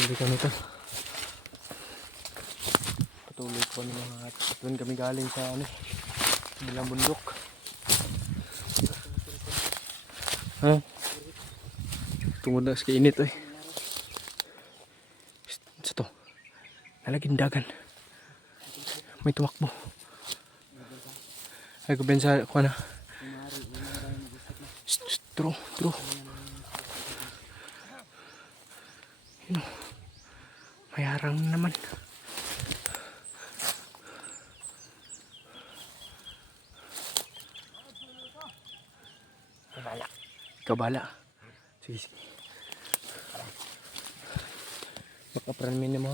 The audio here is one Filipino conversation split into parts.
Hindi kami to. Patuloy po kami mga at doon kami galing sa bilang bundok. Ha? Tungod na sa init eh. Sa to. Nalaging dagan. May tumakbo. Ay kubensa ko na. True. May harang naman. Kabala. Sige. Baka pranmin mo.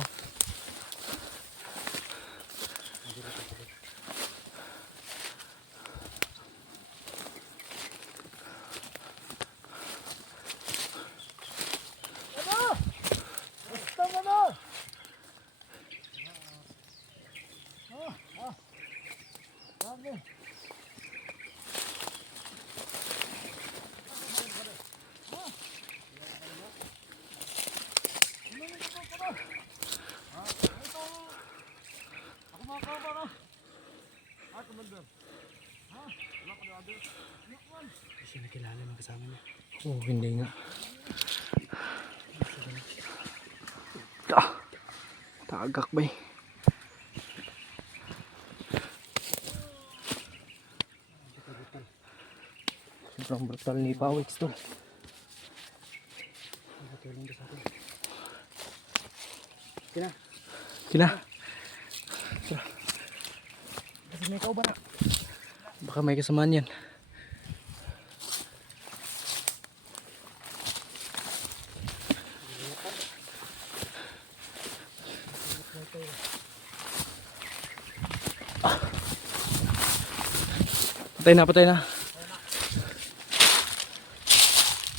Kasi nakilala mga kasama niya. Oh, hindi nga. Tagak ba eh. Sobrang brutal ni Pawix to. Kina. Kasi may kauban na. Baka may kasamaan yan. Patay na.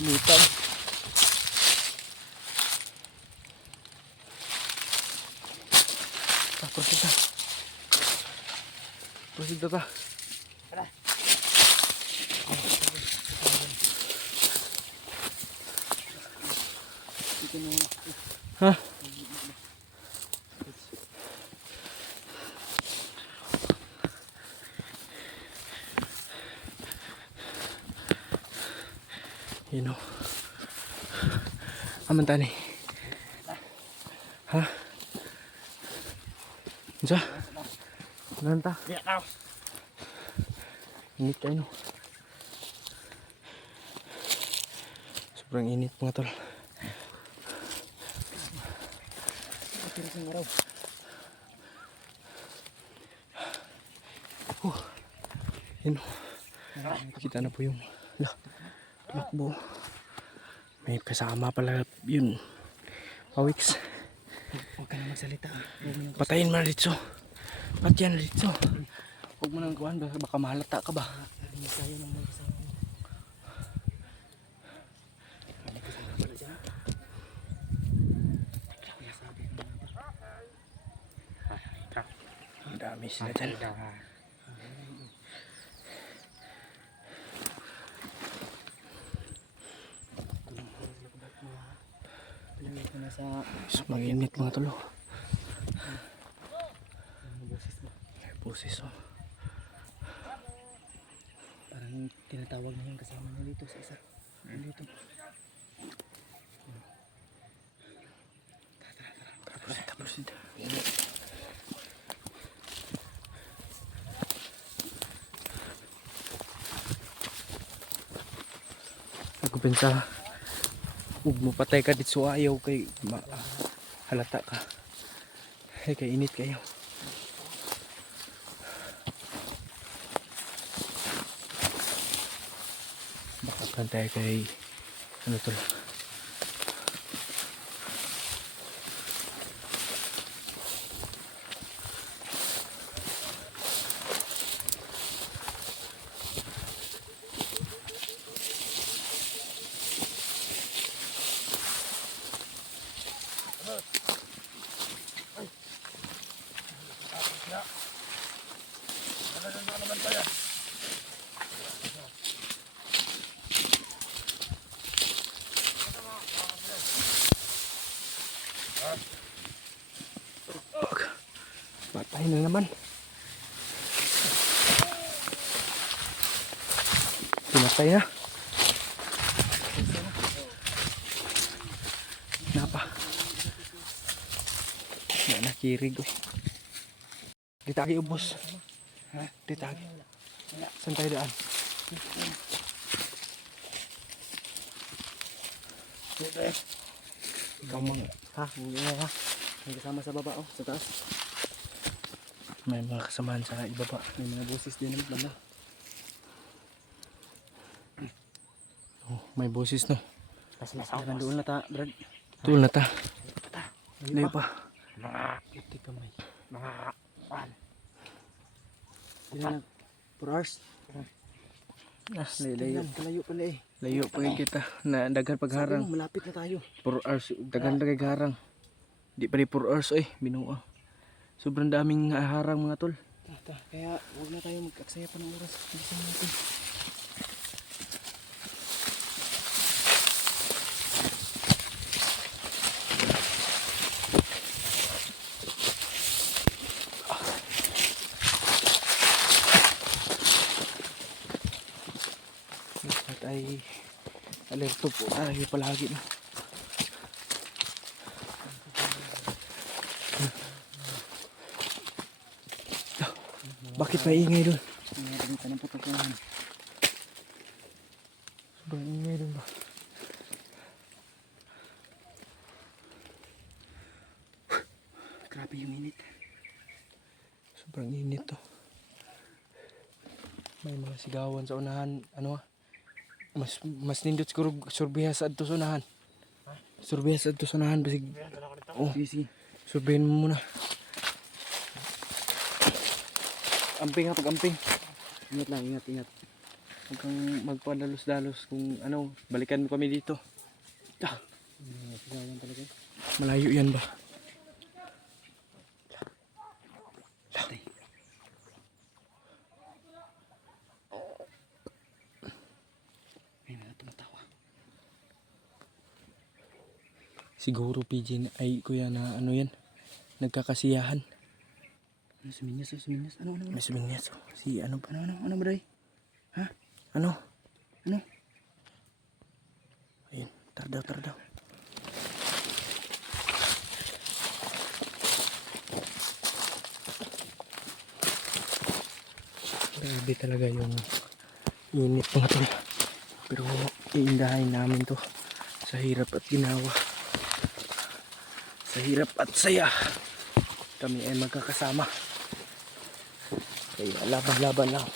Butang. Proceed ta. Ha? Aman tani. Ha? Diyan. Nanta. Init kayo. Sobrang init mga tol. Yun. Kita na po yung tumakbo. May kasama pala yun. Pawix. Huwag ka na magsalita. Patayin mo na dito. Pat yan na dito. Huwag mo nang kuhan. Baka mahalata ka ba? Hindi tayo ng mga kasama mo. May kasama pala dyan. Ang dami sila dyan. Mag-init mga tulo. Boses oh. Parang tinatawag na yung kasama niya dito sa isa. Dito. Tapos. Ako pensa ug mapatay ka dito ayaw kay halata ka. Kay init kayo. Baka pantay kay ano to. Patay na naman. Pinatay na. Napa. Nakirig oh. Ditagi ubos. Ha? Ditagi. Saan tayo daan? Ikaw mga. Ha? Hindi na ha? May kasama sa baba oh, sa taas. May mga kasamahan sa ibaba. May mga boses din naman banda. Oh, may boses no. Parang doon na ta, Brad. Tuol na ta. Layo pa. Puti kamay. Hindi na lang. 4 hours. Ah, layo. Kalayo pala eh. Layo pa kita. Na daghan pagharang. Sabi mo, malapit na tayo. 4 hours. Daghan kay harang. Di pa rin 4 hours eh. Binuang. Sobrang daming harang mga tol. Kaya huwag na tayo mag-aksaya pa ng oras. Bilisan natin. At ay alerto po tayo palagi na. Bakit maingay doon? Dito ng putukan. Sobrang ingay doon ba? Grabe yung init. Sobrang init to. May mga sigawan sa unahan. Ano ah? Mas nindot siguro surbihas adto sa unahan. Surbihas adto sa unahan. Basig. Oh, Sige. surbihin mo muna. Amping ha, pag-amping. Ingat lang, ingat. Huwag kang magpadalos-dalos kung ano, balikan mo kami dito. Sigawan talaga. Malayo yan ba? Patay. May mga tumatawa. Siguro PJ ay kuya na ano yan, nagkakasiyahan. Ano, suminyas. Ano? May suminyas. Si ano ba? Ano, Bray? Ano? Ano? Ayun, tardaw. Grabe talaga yung init mga tol. Pero iindahin namin to sa hirap at ginawa. Sa hirap at saya. Kami ay magkakasama. Kaya laban-laban lang.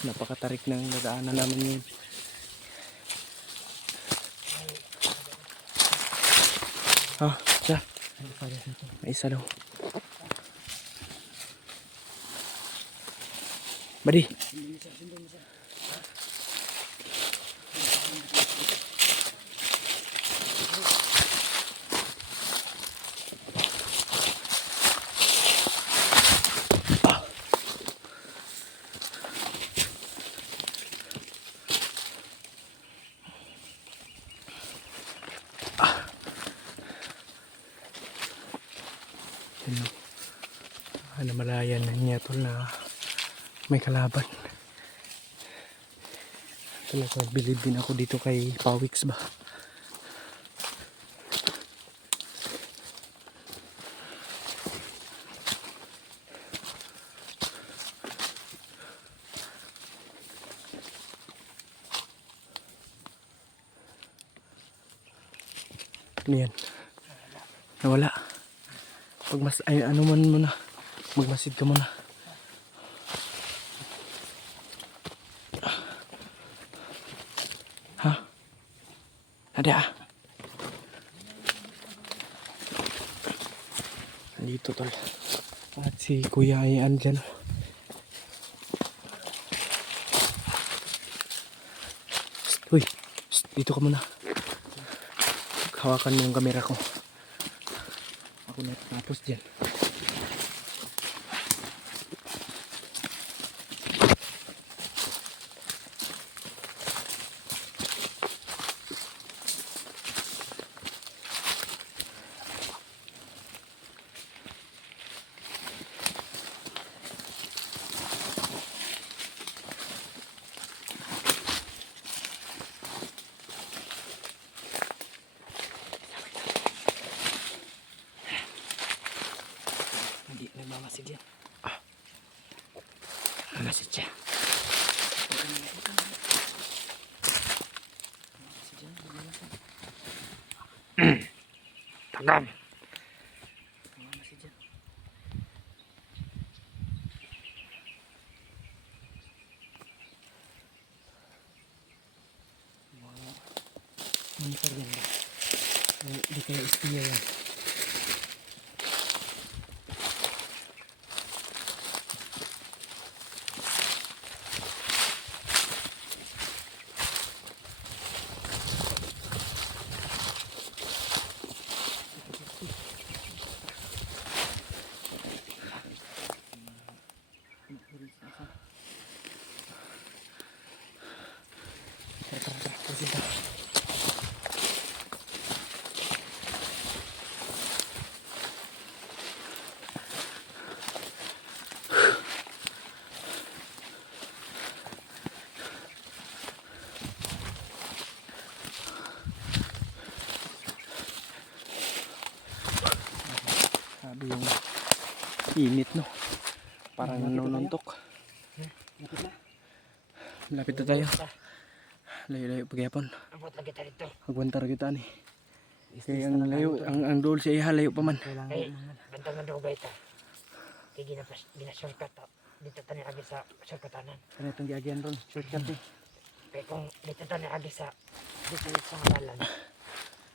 Napakatarik ng nadaanan namin ngayon. Ha? Siya? May isa daw. Badi. Namalayan na niya tol na may kalaban. Talaga bilib din ako dito kay Pawix ba. Ano yan? Nawala. Pag mas ay ano man muna. Magmasid ka muna. Ha? Ada. Dito tol. At si Kuya ay andyan. Uy, dito ka muna. Hawakan mo yung kamera ko. Ako na tapos dyan. Mamasid yan. Mamasid siya. Mamasid yan. Mamasid. Tagan. Mamasid yan. Monitor yan ba? Di kaya istiya yan. Sabi yung init no. Parang nanununtok. Lapit na. Lapit na tayo. Layo-layo pagyapon. Abot lagi tayo dito. Agwantar kita ni. Kaya ang layo, ang dool siya iha, layo pa man. Kailangan naman. Bantang na dugay ta. Kaya gina-shortcut ta. Dito tani agi sa shortcutanan. Kaya itong giagyan ron. Shortcut eh. Kaya kung dito tani agi sa dito sa madalan.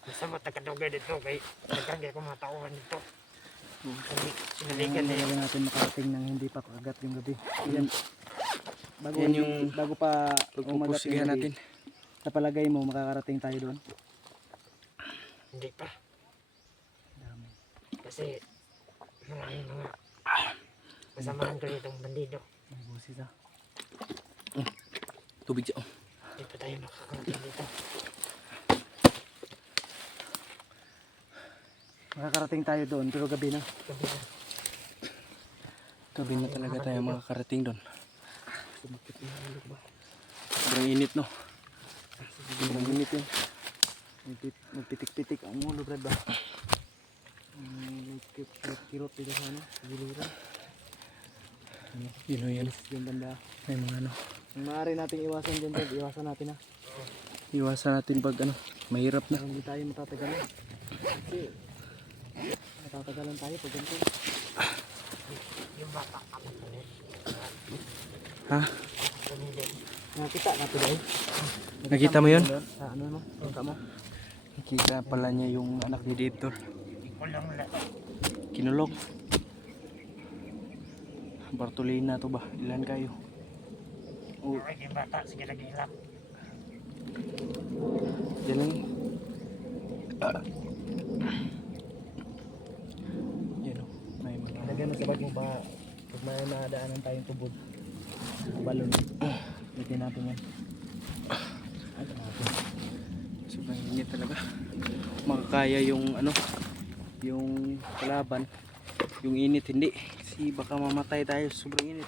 Basta matagkadugay dito kay nagkagay ko mga tauhan dito. Hindi sinaligan na Kailangan yun. natin makarating ng hindi pa kagat yung gabi. Yan. Bago, Yan yung bago pa umagat Pagpupusigahan yung gabi, natin. sa palagay mo makakarating tayo doon. Hindi pa. Dami. Kasi maraming mga kasamahan ko ditong bandido. May busis ah. Tubig siya. Hindi pa tayo makakarating dito. Makakarating tayo doon pero gabi na. Gabi na. Gabi na talaga tayo makakarating doon. Sumakit na ulo ba? Sobrang init no. Sobrang init yun. Magpitik-pitik ang ulo brad ba? Kirot dito sa ano? Giliran. Yun o yun. Yung banda. May mga ano. Ang maaari nating iwasan dyan brad. Iwasan natin ah. Iwasan natin pag ano. Mahirap na. Para hindi tayo matatagalan. Kasi matatagalan tayo pag ganito. Yung bata kami pa rin. Ha? Bandido. Nakita na ito dahil. Nakita mo yun? Sa ano mo? Nakita mo? Nakita pala niya yung anak ni Dito. Kulang lang. Kinulong. Bartolina to ba? Ilan kayo? Oh, Ay, yung bata. Sige lagi hilap. yan lang. Yan o. May mga... Lagyan mo sa bag mo ba pag may nadaanan tayong tubod. Balon. Lagyan natin yan. Ay, natin. Sobrang init talaga. Makakaya yung ano, yung kalaban. Yung init hindi. Kasi baka mamatay tayo. Sobrang init.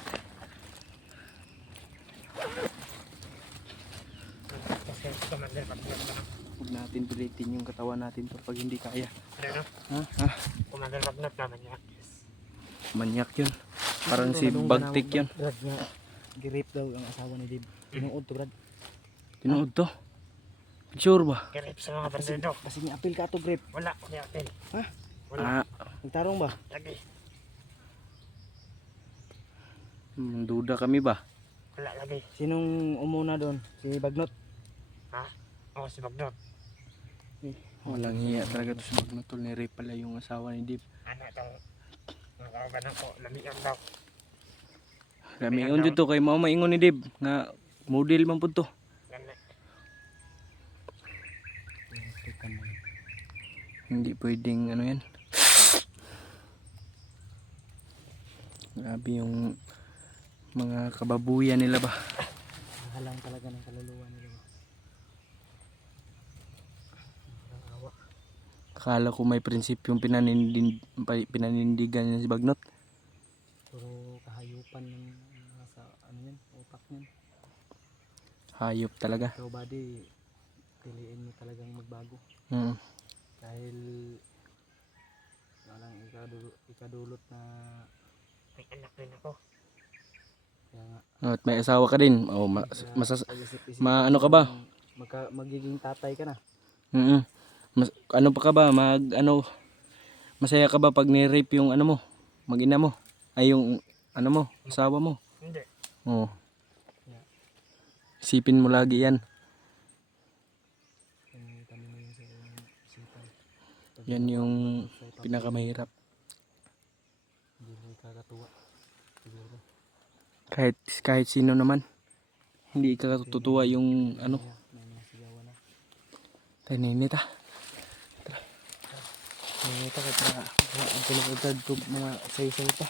Kasi commander Bagnot na. Huwag natin pilitin yung katawan natin pag hindi kaya. Ano? Ha? Ha? Commander Bagnot naman niya. Manyak yun. Parang si Bagtik yun. Brad nga. Girip daw ang asawa ni Dib. Tinuod to Brad. Tinood to. Sure ba? Kirip sa mga bandido. Kasi ni-apil ka to grip. Wala. Hindi apel. Ha? Wala. Ah, Nagtarong ba? Lagi. duda kami ba? Wala lagi. Sinong umuna doon? Si Bagnot? Ha? Oo, si Bagnot. Walang hiya talaga to si Bagnotol. Ni-rape pala yung asawa ni Dib. Ano itong nakaganang ko. Lamiyan daw. Lamiingon dito kay mao maingon ni Dib nga model man pud to. Gana. Hindi pwedeng ano yan. Grabe yung mga kababuyan nila ba. Halang talaga ng kaluluwa nila ba? Ang awa. Akala ko may prinsipyong pinanindigan niya si Bagnot. Puro kahayupan ng nasa ano yan, utak niyan. Hayop talaga. Ikaw buddy, piliin mo talagang magbago. Mm. Dahil walang ikadulot na may anak rin ako. Kaya nga, At may asawa ka din. Oh, pag-isip-isip ano ka ba? magiging tatay ka na. Mm. Ano pa ka ba? Masaya ka ba pag ni-rape yung ano mo? Mag-ina mo? Ay yung ano mo? Asawa mo? Hindi. Oo. Isipin mo lagi yan. Tanong mo yun sa iyong isipan. Yan yung pinakamahirap. Hindi mo ikakatuwa. Siguro. Kahit sino naman. Hindi ka katutuwa yung ano. May mga sigawan na. Tayo ninit ah. May ito ka ang pinag-agad ko mga say-say pa.